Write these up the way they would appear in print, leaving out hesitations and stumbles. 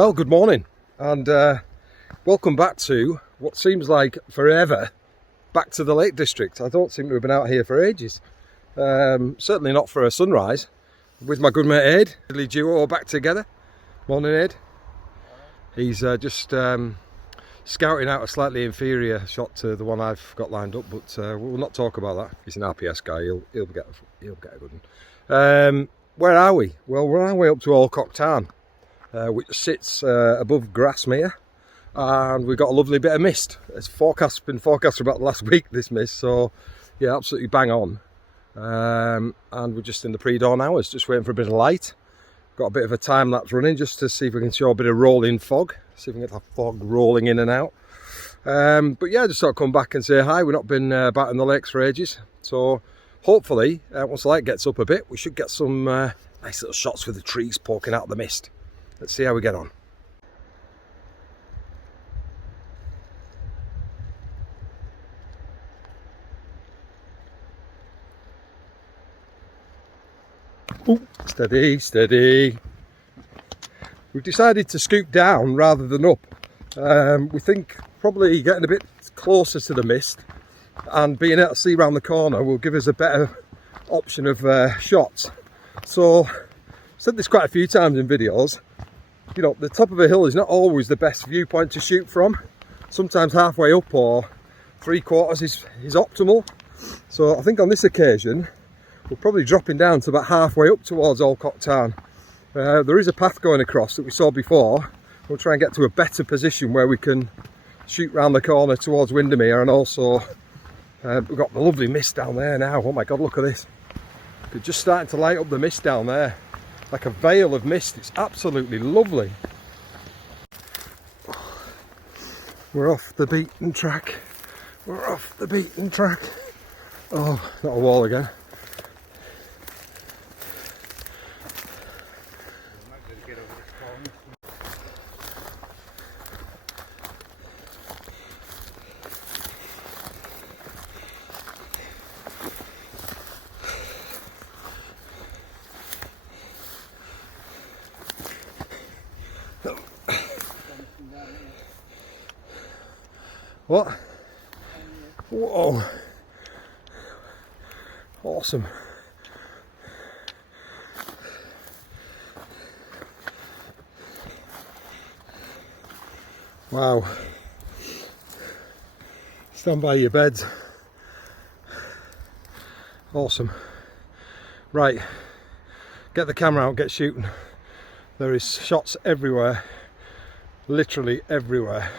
Well, good morning and welcome back to what seems like forever, back to the Lake District. I don't seem to have been out here for ages, certainly not for a sunrise, with my good mate Ed, the duo back together. Morning Ed. He's just scouting out a slightly inferior shot to the one I've got lined up, but we'll not talk about that. He's an RPS guy, he'll get a good one. Where are we? Well, we're on our way up to Alcock Town, which sits above Grasmere, and we've got a lovely bit of mist. It's been forecast for about the last week, this mist, so yeah, absolutely bang on. And we're just in the pre-dawn hours, just waiting for a bit of light. Got a bit of a time lapse running just to see if we can show a bit of rolling fog, see if we can get that fog rolling in and out. But yeah, just thought I'd come back and say hi. We've not been about in the lakes for ages, so hopefully once the light gets up a bit, we should get some nice little shots with the trees poking out of the mist. Let's see how we get on. Ooh, steady, steady. We've decided to scoop down rather than up. We think probably getting a bit closer to the mist and being able to see around the corner will give us a better option of shots. So, I've said this quite a few times in videos, you know, the top of a hill is not always the best viewpoint to shoot from. Sometimes halfway up or 3/4 is optimal. So I think on this occasion, we're probably dropping down to about halfway up towards Alcock Town. There is a path going across that we saw before. We'll try and get to a better position where we can shoot round the corner towards Windermere, and also we've got the lovely mist down there now. Oh my God, look at this. It's just starting to light up the mist down there. Like a veil of mist. It's absolutely lovely. We're off the beaten track. We're off the beaten track. Oh, not a wall again. What? Whoa. Awesome. Wow. Stand by your beds. Awesome. Right. Get the camera out, get shooting. There is shots everywhere. Literally everywhere.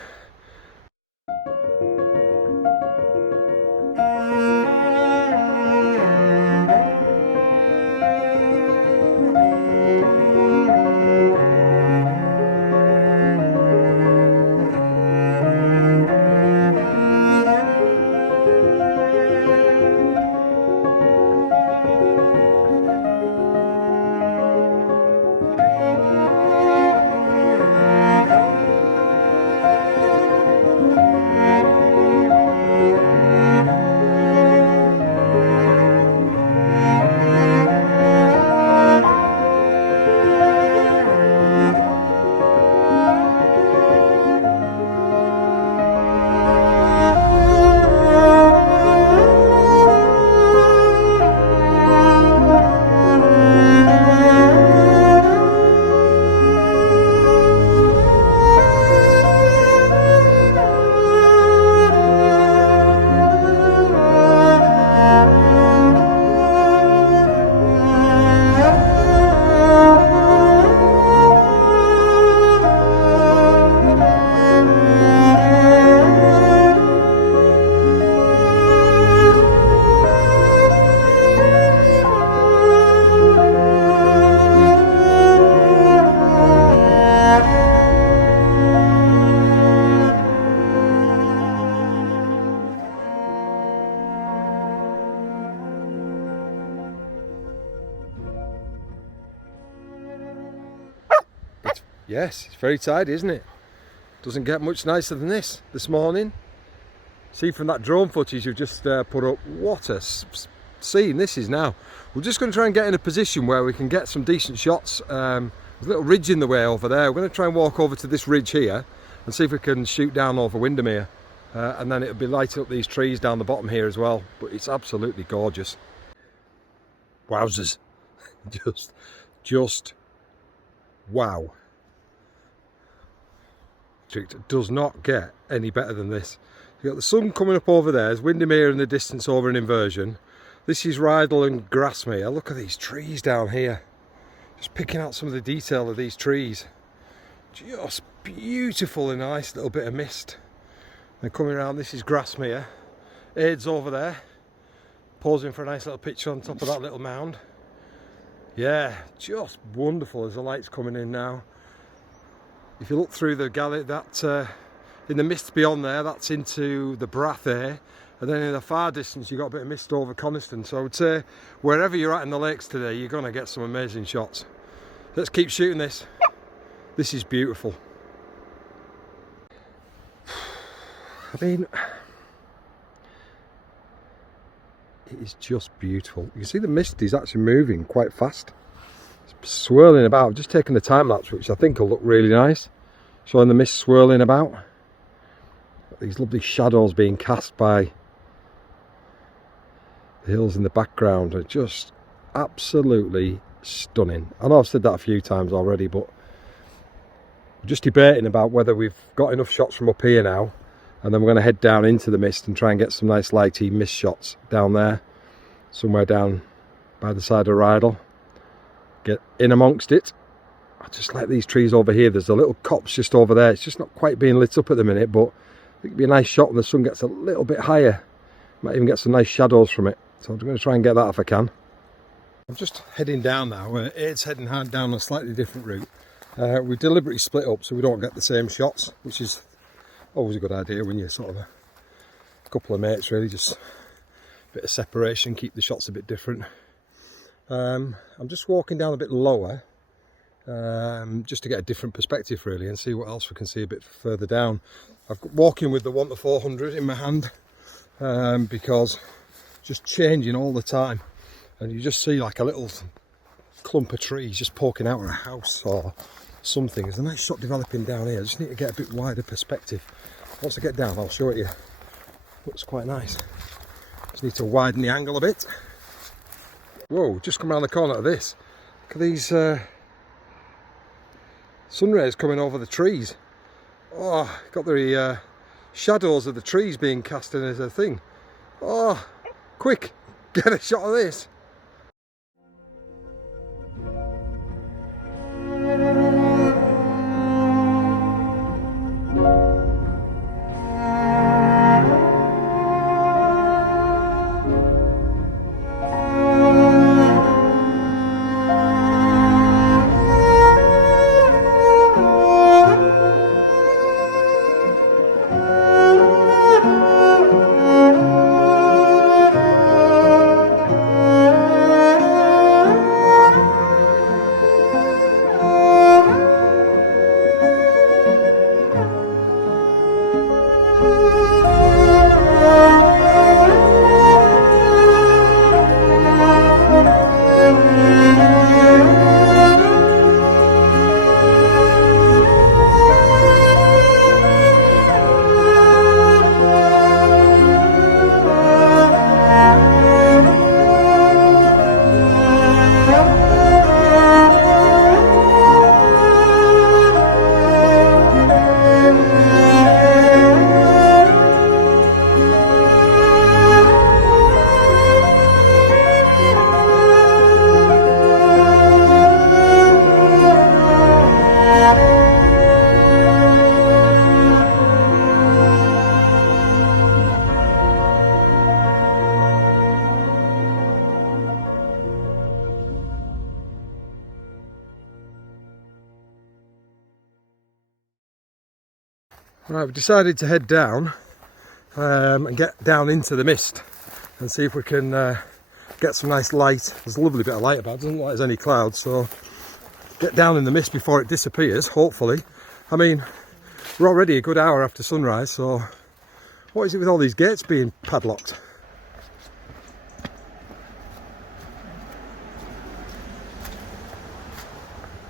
Yes, it's very tidy, isn't it? Doesn't get much nicer than this morning. See from that drone footage you've just put up, what a scene this is now. We're just going to try and get in a position where we can get some decent shots There's a little ridge in the way over there. We're going to try and walk over to this ridge here and see if we can shoot down over Windermere. And then it'll be lighting up these trees down the bottom here as well. But it's absolutely gorgeous. Wowzers. Just wow. It does not get any better than this. You've got the sun coming up over there. There's Windermere in the distance over in Inversion. This is Rydal and Grasmere. Look at these trees down here. Just picking out some of the detail of these trees. Just beautiful in a nice little bit of mist. And coming around, this is Grasmere. Aid's over there, posing for a nice little picture on top of that little mound. Yeah, just wonderful as the light's coming in now. If you look through the galley, that in the mist beyond there, that's into the Brathay, and then in the far distance you've got a bit of mist over Coniston. So I would say wherever you're at in the lakes today, you're going to get some amazing shots. Let's keep shooting this. This is beautiful. I mean, it is just beautiful. You can see the mist is actually moving quite fast. It's swirling about. I've just taken the time lapse, which I think will look really nice, showing the mist swirling about. Got these lovely shadows being cast by the hills in the background. Are just absolutely stunning. I know I've said that a few times already, but we're just debating about whether we've got enough shots from up here now, and then we're going to head down into the mist and try and get some nice lighty mist shots down there, somewhere down by the side of Rydal. Get in amongst it. I just like these trees over here. There's a little copse just over there. It's just not quite being lit up at the minute, but it could be a nice shot when the sun gets a little bit higher. Might even get some nice shadows from it. So I'm going to try and get that if I can. I'm just heading down now. It's heading down a slightly different route. We deliberately split up so we don't get the same shots, which is always a good idea when you're sort of a couple of mates, really. Just a bit of separation, keep the shots a bit different. I'm just walking down a bit lower, just to get a different perspective really, and see what else we can see a bit further down. I'm walking with the 1-400 in my hand, because just changing all the time, and you just see like a little clump of trees just poking out of a house or something. There's a nice shot developing down here. I just need to get a bit wider perspective. Once I get down, I'll show it you. Looks quite nice. Just need to widen the angle a bit. Whoa, just come around the corner of this. Look at these sun rays coming over the trees. Oh, got the shadows of the trees being cast in as a thing. Oh, quick, get a shot of this. Right, we've decided to head down and get down into the mist and see if we can get some nice light. There's a lovely bit of light about, it doesn't look like there's any clouds, so get down in the mist before it disappears, hopefully. I mean, we're already a good hour after sunrise, so what is it with all these gates being padlocked?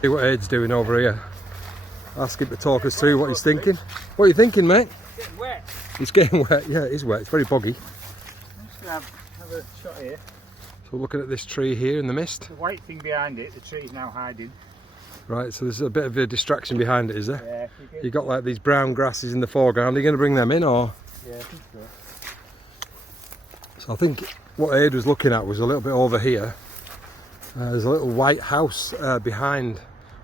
See what Aid's doing over here. Ask him to talk us through what he's thinking. What are you thinking, mate? It's getting wet. It's getting wet. Yeah, it is wet. It's very boggy. I'm just going to have a shot here. So we're looking at this tree here in the mist. The white thing behind it, the tree's now hiding. Right, so there's a bit of a distraction behind it, is there? Yeah. You got like these brown grasses in the foreground. Are you going to bring them in, or? Yeah, I think so. So I think what Aid was looking at was a little bit over here. There's a little white house behind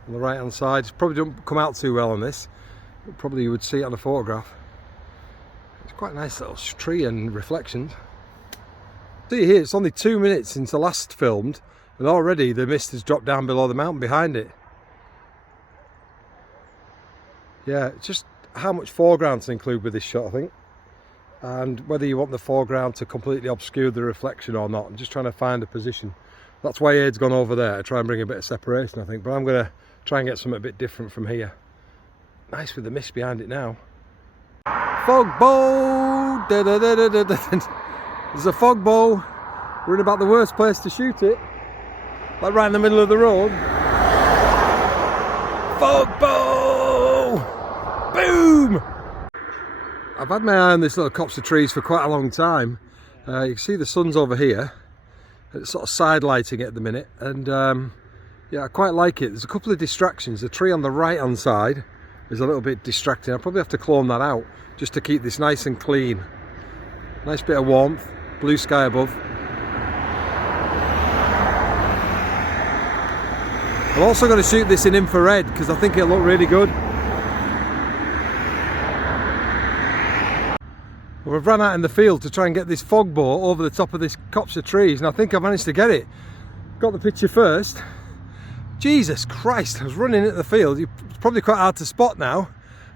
on the right hand side. It probably don't come out too well on this. Probably you would see it on a photograph. It's quite a nice little tree and reflections. See here, it's only 2 minutes since the last filmed, and already the mist has dropped down below the mountain behind it. Yeah, it's just how much foreground to include with this shot, I think, and whether you want the foreground to completely obscure the reflection or not. I'm just trying to find a position. That's why Aid's gone over there, to try and bring a bit of separation, I think, but I'm going to try and get something a bit different from here. Nice with the mist behind it now. Fog bow! Da, da, da, da, da, da. There's a fog bow. We're in about the worst place to shoot it, like right in the middle of the road. Fog bow! Boom! I've had my eye on this little copse of trees for quite a long time. You can see the sun's over here. It's sort of side lighting it at the minute, and yeah, I quite like it. There's a couple of distractions. The tree on the right hand side is a little bit distracting. I'll probably have to clone that out just to keep this nice and clean. Nice bit of warmth, blue sky above. I'm also going to shoot this in infrared because I think it'll look really good. We've run out in the field to try and get this fog bow over the top of this copse of trees, and I think I managed to get it. Got the picture first. Jesus Christ, I was running into the field. It's probably quite hard to spot now.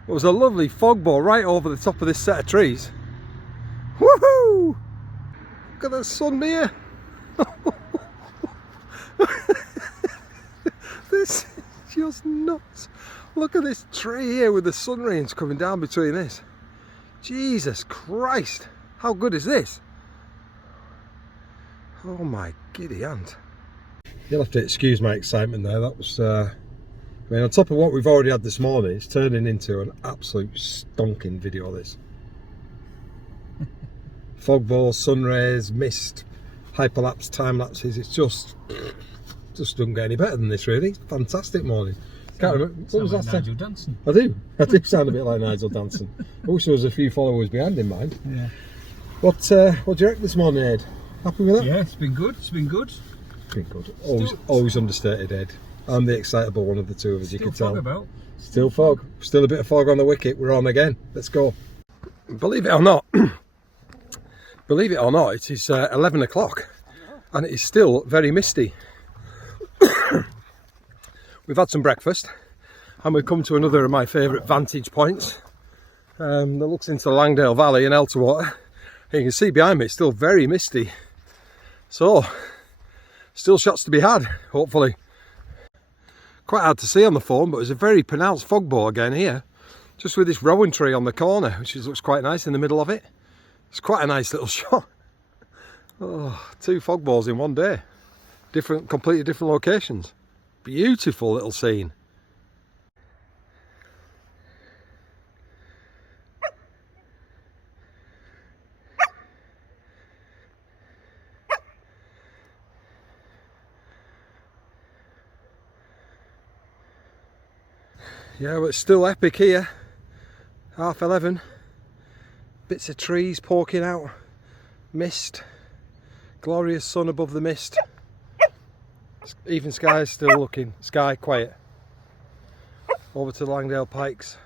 It was a lovely fog bow right over the top of this set of trees. Woohoo! Look at that sunbeam. This is just nuts. Look at this tree here with the sun rays coming down between this. Jesus Christ, how good is this? Oh my giddy aunt. You'll have to excuse my excitement there. That was, I mean, on top of what we've already had this morning, it's turning into an absolute stonking video, this. Fog bow, sun rays, mist, hyperlapse, time lapses, it's just doesn't get any better than this, really. Fantastic morning. Can't remember. What was that? Nigel Danson. I do sound a bit like Nigel Danson. I wish there was a few followers behind in mind. Yeah. What do you reckon this morning, Ed? Happy with that? Yeah, it's been good. It's been good. Been good. Always understated, Ed. I'm the excitable one of the two of us, you can tell. About. Still fog. Still a bit of fog on the wicket. We're on again. Let's go. Believe it or not, it is 11 o'clock and it is still very misty. We've had some breakfast and we've come to another of my favourite vantage points that looks into the Langdale Valley and Elterwater. And you can see behind me it's still very misty. So, still shots to be had, hopefully. Quite hard to see on the phone, but there's a very pronounced fog bow again here. Just with this rowan tree on the corner, which looks quite nice in the middle of it. It's quite a nice little shot. Oh, 2 fog bows in one day. Completely different locations. Beautiful little scene. Yeah, but it's still epic here. 11:30. Bits of trees poking out. Mist. Glorious sun above the mist. Even sky is still looking. Sky quiet. Over to the Langdale Pikes.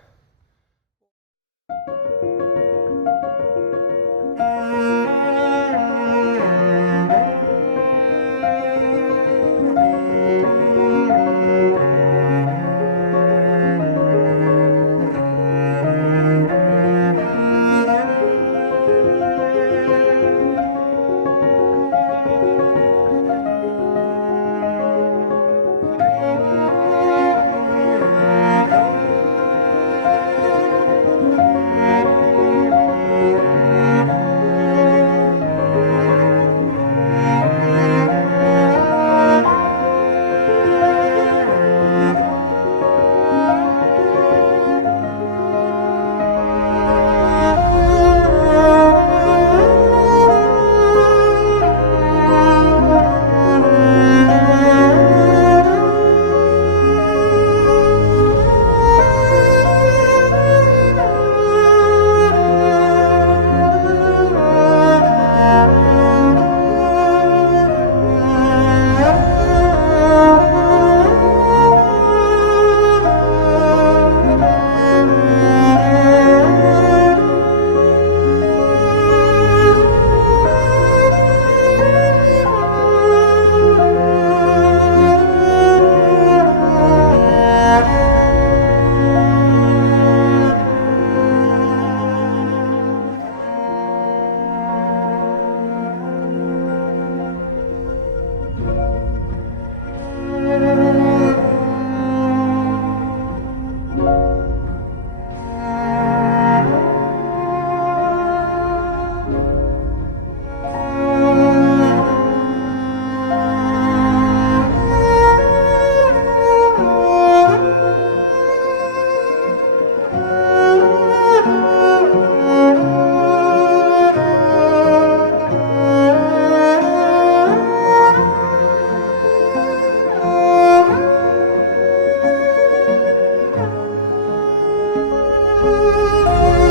Bye.